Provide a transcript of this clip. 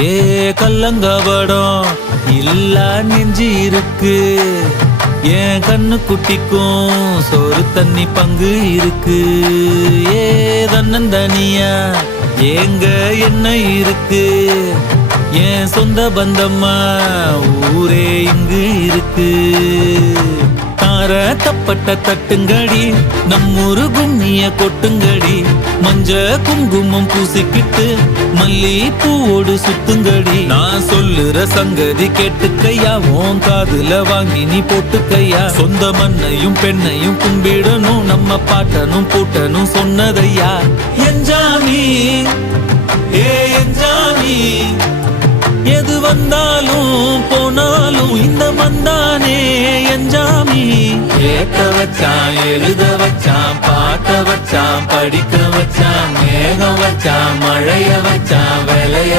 ஏ கல்லங்கபடம் இல்லா நெஞ்சு இருக்கு, என் கண்ணு குட்டிக்கும் சோறு தண்ணி பங்கு இருக்கு. ஏ தன்னந்தனியா ஏங்க என்ன இருக்கு, என் சொந்த பந்தம்மா ஊரே இங்கு இருக்கு. தார தப்பட்ட தட்டுங்கடி, நம்மூரு கும்மிய கொட்டுங்கடி, மஞ்ச குங்குமம் பூசிக்கிட்டு மல்லி பூவோடு சுத்துங்கடி. நான் சொல்லுற சங்கதி கேட்டுக்கையா, உன் காதுல வாங்கி நீ போட்டுக்கையா. சொந்த மண்ணையும் பெண்ணையும் கும்பிடணும், நம்ம பாட்டனும் பூட்டனும் சொன்னதையா. என்ஜாமி ஏ என்ஜாமி, எது வந்தாலும் போனாலும் இந்த மந்தானே என்ஜாமி. ஏத்த வச்சான் எழுத வச்சான் பாட்ட வச்சான் படிக்க வச்சான் மேகம் வச்சான் மழைய வச்சான் விளைய